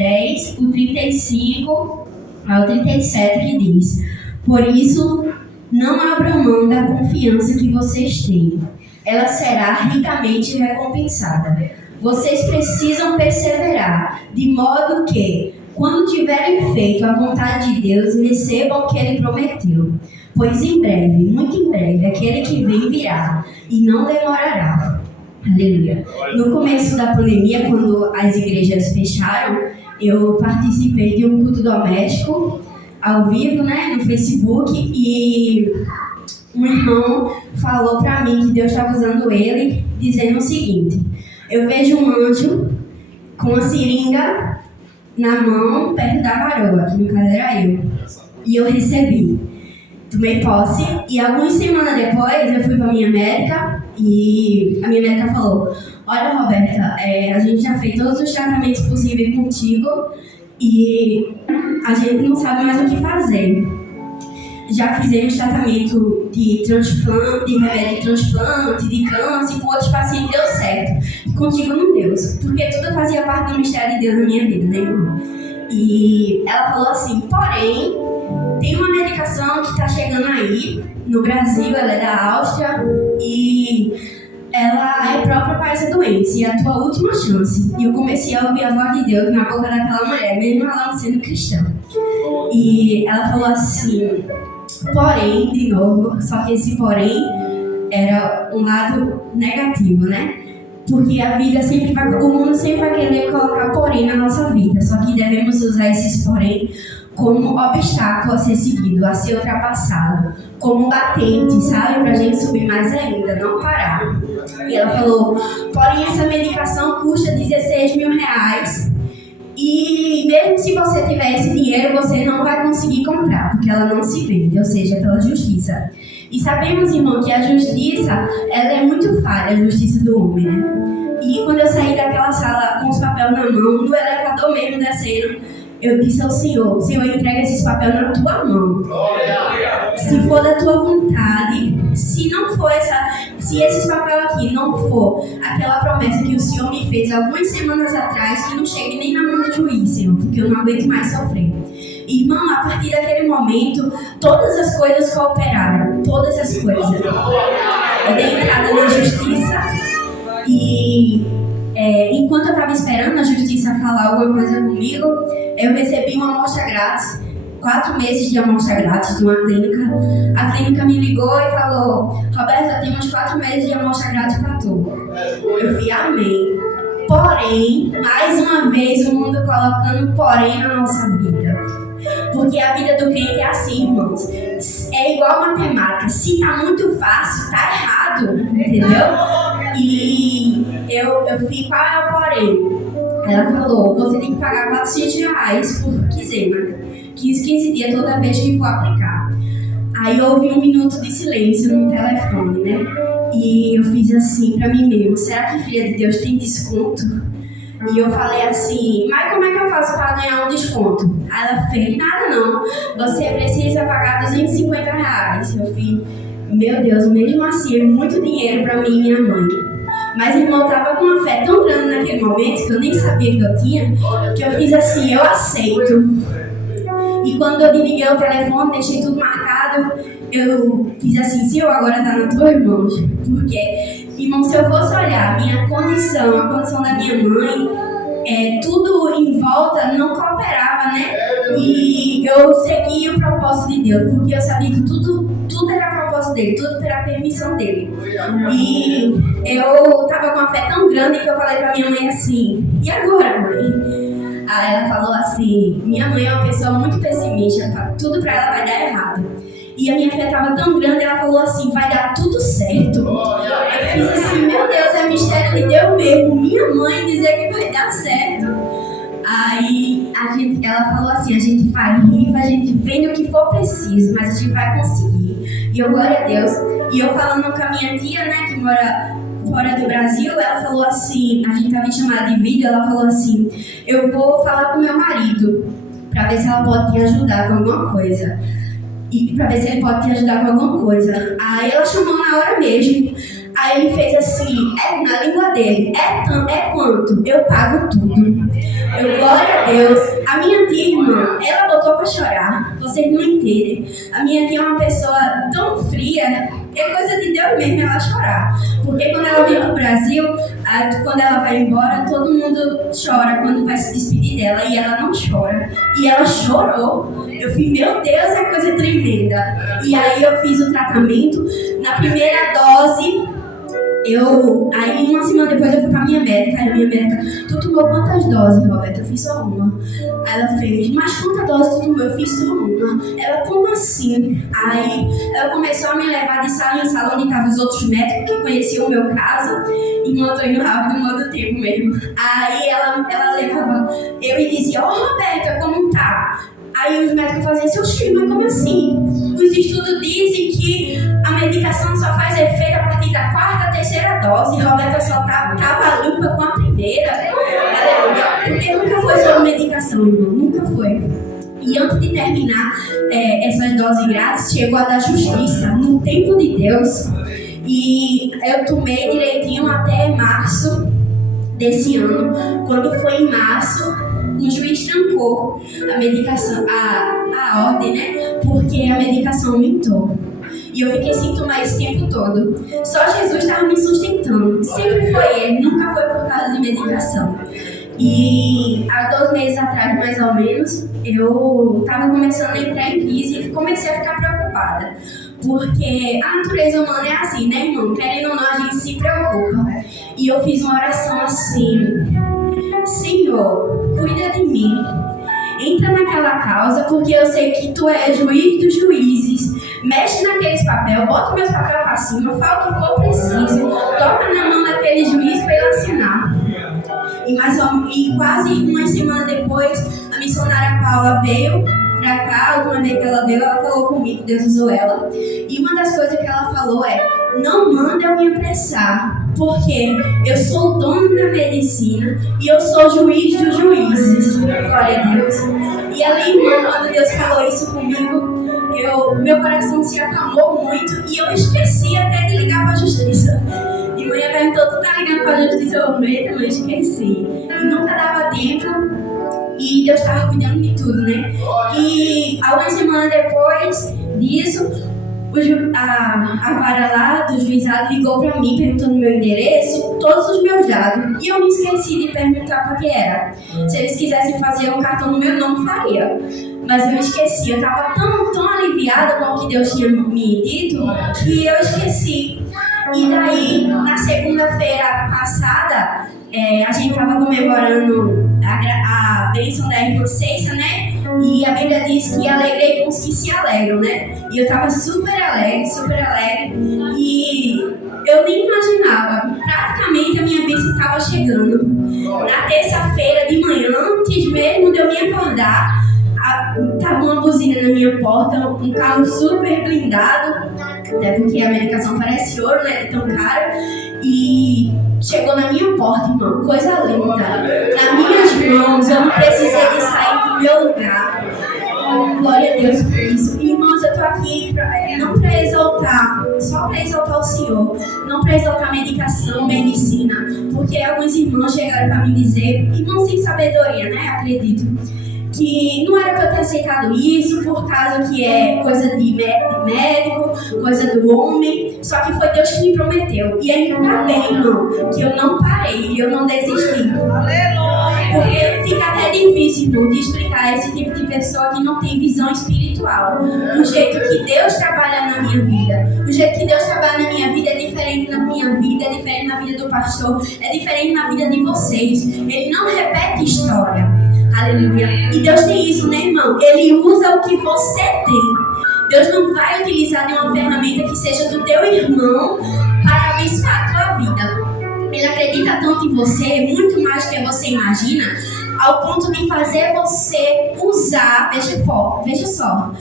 10, o 35 ao 37, que diz: por isso, não abram mão da confiança que vocês têm. Ela será ricamente recompensada. Vocês precisam perseverar, de modo que, quando tiverem feito a vontade de Deus, recebam o que Ele prometeu. Pois em breve, muito em breve, aquele que vem virá e não demorará. Aleluia. No começo da pandemia, quando as igrejas fecharam, eu participei de um culto doméstico ao vivo, né, no Facebook, e um irmão falou para mim que Deus estava usando ele, dizendo o seguinte: eu vejo um anjo com a seringa na mão, perto da varoa, que no caso era eu, e eu recebi, tomei posse, e algumas semanas depois eu fui para minha médica, e a minha médica falou: olha, Roberta, a gente já fez todos os tratamentos possíveis contigo e a gente não sabe mais o que fazer. Já fizemos tratamento de transplante, de remédio de transplante, de câncer, com outros pacientes deu certo. E contigo não deu, porque tudo fazia parte do mistério de Deus na minha vida, né, irmão? E ela falou assim: porém, tem uma medicação que está chegando aí no Brasil, ela é da Áustria e ela é própria para essa doença e é a tua última chance. E eu comecei a ouvir a voz de Deus na boca daquela mulher, mesmo ela não sendo cristã. E ela falou assim: porém, de novo, só que esse porém era um lado negativo, né? Porque a vida sempre vai, o mundo sempre vai querer colocar porém na nossa vida, só que devemos usar esses porém como obstáculo a ser seguido, a ser ultrapassado, como batente, sabe? Pra gente subir mais ainda, não parar. E ela falou: porém, essa medicação custa R$16.000 e mesmo se você tiver esse dinheiro, você não vai conseguir comprar, porque ela não se vende, ou seja, pela justiça. E sabemos, irmão, que a justiça, ela é muito falha, a justiça do homem, né? E quando eu saí daquela sala com os papéis na mão, no elevador mesmo descendo, eu disse ao Senhor: Senhor, entrega esses papéis na tua mão. Se for da tua vontade, se não for se esses papéis aqui não for aquela promessa que o Senhor me fez algumas semanas atrás, que não chegue nem na mão do juiz, Senhor, porque eu não aguento mais sofrer. Irmão, a partir daquele momento, todas as coisas cooperaram, todas as coisas. Eu dei entrada na justiça e enquanto eu estava esperando a justiça falar alguma coisa comigo, eu recebi uma amostra grátis, 4 meses de amostra grátis de uma clínica. A clínica me ligou e falou: Roberta, temos 4 meses de amostra grátis para tu. Eu fui: amém. Porém, mais uma vez o mundo colocando porém na nossa vida. Porque a vida do crente é assim, irmãos. É igual matemática. Se tá muito fácil, tá errado. Entendeu? E eu fui: qual é o porém? Ela falou: você tem que pagar R$400 por quinzena. 15 dias toda vez que for aplicar. Aí houve 1 minuto de silêncio no telefone, né? E eu fiz assim pra mim mesmo: será que filha de Deus tem desconto? E eu falei assim: mas como é que eu faço para ganhar um desconto? Aí ela fez: nada não, você precisa pagar R$250. Eu fiz: meu Deus, mesmo assim é muito dinheiro pra mim e minha mãe. Mas irmão, eu tava com uma fé tão grande naquele momento, que eu nem sabia que eu tinha, que eu fiz assim: eu aceito. E quando eu desliguei o telefone, deixei tudo marcado, eu fiz assim: Senhor, agora tá nas tuas mãos. Porque, irmão, se eu fosse olhar a condição da minha mãe, tudo em volta não cooperava, né? E eu segui o propósito de Deus, porque eu sabia que tudo era propósito dele, tudo era permissão dele. E eu tava com uma fé tão grande que eu falei pra minha mãe assim: e agora, mãe? Aí ela falou assim: minha mãe é uma pessoa muito pessimista, tudo pra ela vai dar errado. E a minha fé estava tão grande, ela falou assim: vai dar tudo certo. Eu fiz assim: meu Deus, é mistério de Deus mesmo, minha mãe dizer que vai dar certo. Aí ela falou assim: a gente faz rifa, a gente vende o que for preciso, mas a gente vai conseguir. E eu, glória a Deus. E eu falando com a minha tia, né, que mora fora do Brasil, ela falou assim, a gente estava em chamada de vídeo, ela falou assim: eu vou falar com meu marido para ver se ela pode te ajudar com alguma coisa. E para ver se ele pode te ajudar com alguma coisa. Aí ela chamou na hora mesmo. Aí ele fez assim, na língua dele: é quanto? Eu pago tudo. Eu, glória a Deus. A minha tia, irmã, ela botou pra chorar. Vocês não entendem. A minha tia é uma pessoa tão fria, é coisa de Deus mesmo ela chorar. Porque quando ela vem pro Brasil, quando ela vai embora, todo mundo chora quando vai se despedir dela. E ela não chora. E ela chorou. Eu fiz, meu Deus, é coisa tremenda. E aí eu fiz o tratamento. Na primeira dose, aí uma semana depois eu fui pra minha médica. Aí a minha médica, tu tomou quantas doses, Roberta? Eu fiz só uma. Aí ela fez, mas quantas doses tu tomou? Eu fiz só uma. Ela, como assim? Aí ela começou a me levar de sala em sala onde estavam os outros médicos que conheciam o meu caso. E não tô indo rápido no modo tempo mesmo. Aí ela levava eu e dizia, Roberta, como tá? Aí os médicos faziam assim, oxi, mas como assim? Os estudos dizem que a medicação só faz efeito a partir da quarta, terceira dose. Roberta só tava limpa com a primeira. Porque nunca foi sobre medicação, irmão, nunca foi. E antes de terminar essas doses grátis, chegou a da justiça, no tempo de Deus. E eu tomei direitinho até março desse ano. Quando foi em março, o juiz trancou a medicação, a ordem, né? Porque a medicação aumentou. E eu fiquei sem tomar esse tempo todo. Só Jesus estava me sustentando. Sempre foi ele, nunca foi por causa de medicação. E há 2 meses atrás, mais ou menos, eu estava começando a entrar em crise e comecei a ficar preocupada. Porque a natureza humana é assim, né, irmão? Querendo ou não, a gente se preocupa. E eu fiz uma oração assim: Senhor, cuida de mim. Entra naquela causa, porque eu sei que tu és juiz dos juízes. Mexe naqueles papéis, bota meus papéis pra cima, fala o que for preciso. Toca na mão daquele juiz pra ele assinar. E quase uma semana depois, a missionária Paula veio pra cá. A última vez que ela veio, ela falou comigo, Deus usou ela. E uma das coisas que ela falou é: não manda eu me apressar, porque eu sou o dono da medicina e eu sou juiz dos juízes. Glória a Deus. E ali, irmã, quando Deus falou isso comigo, meu coração se acalmou muito e eu esqueci até de ligar para a justiça. E mãe perguntou, tu tá ligando para a justiça? Eu, eita, mãe, esqueci. E nunca dava tempo. E Deus estava cuidando de tudo, né? E algumas semanas depois disso, a vara lá do juizado ligou para mim perguntando meu endereço, todos os meus dados. E eu me esqueci de perguntar para que era. Se eles quisessem fazer um cartão no meu nome, faria. Mas eu esqueci. Eu estava tão aliviada com o que Deus tinha me dito que eu esqueci. E daí, na segunda-feira passada, a gente estava comemorando a bênção da irmã Ceissa, né? E a Bíblia diz que alegrei com os que se alegram, né? E eu estava super alegre. E eu nem imaginava. Praticamente a minha bênção estava chegando. Na terça-feira de manhã, antes mesmo de eu me acordar, estava uma buzina na minha porta, um carro super blindado, até porque a medicação parece ouro, né? Tão caro. E chegou na minha porta, irmão, coisa linda. Nas minhas mãos, eu não precisei de sair do meu lugar. Glória a Deus por isso. Irmãos, eu tô aqui não para exaltar, só para exaltar o Senhor, não para exaltar medicação, medicina, porque alguns irmãos chegaram para me dizer, irmãos sem sabedoria, né? Acredito, que não era para eu ter aceitado isso por causa que é coisa de médico, coisa do homem, só que foi Deus que me prometeu. E ainda bem, irmão, que eu não parei, eu não desisti. Porque fica até difícil, irmão, de explicar esse tipo de pessoa que não tem visão espiritual. O jeito que Deus trabalha na minha vida, o jeito que Deus trabalha na minha vida é diferente na minha vida, é diferente na vida do pastor, é diferente na vida de vocês. Ele não repete história. Aleluia. E Deus tem isso, né, irmão? Ele usa o que você tem. Deus não vai utilizar de uma ferramenta que seja do teu irmão para abençoar a tua vida. Ele acredita tanto em você, muito mais do que você imagina, ao ponto de fazer você usar, veja só,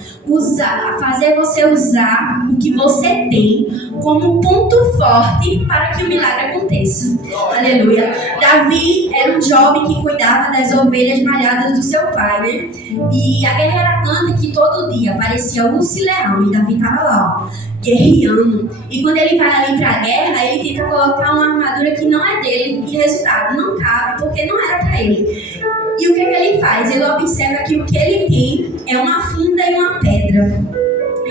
fazer você usar o que você tem como ponto forte para que o milagre aconteça. Aleluia. Davi era um jovem que cuidava das ovelhas malhadas do seu pai, né? E a guerra era tanta que todo dia aparecia um leão e Davi estava lá, ó, guerreando. E quando ele vai ali para a guerra, ele tenta colocar uma armadura que não é dele, e resultado, não cabe, porque não era para ele. E o que ele faz? Ele observa que o que ele tem é uma funda e uma pedra.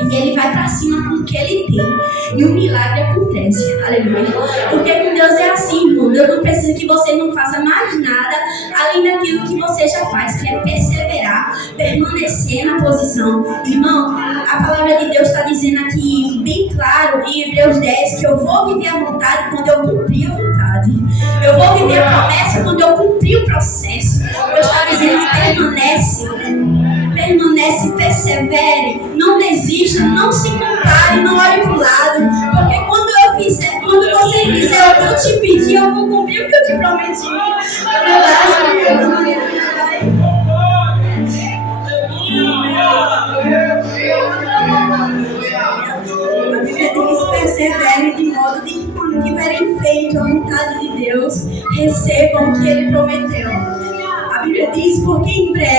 E ele vai para cima com o que ele tem. E o milagre acontece. Aleluia. Porque com Deus é assim, irmão. Deus não precisa que você não faça mais nada além daquilo que você já faz, que é perseverar, permanecer na posição. Irmão, a palavra de Deus está dizendo aqui bem claro em Hebreus 10 que eu vou viver a vontade quando eu cumprir a vontade. Eu vou viver a promessa quando eu cumprir o processo. Deus está dizendo, permanece, persevere, não desista, não se compare, não olhe para o lado, porque quando você fizer o que eu te pedi, eu vou cumprir o que eu te prometi. A Bíblia diz, persevere de modo de que quando tiverem feito a vontade de Deus, recebam o que Ele prometeu. A Bíblia diz, porque em breve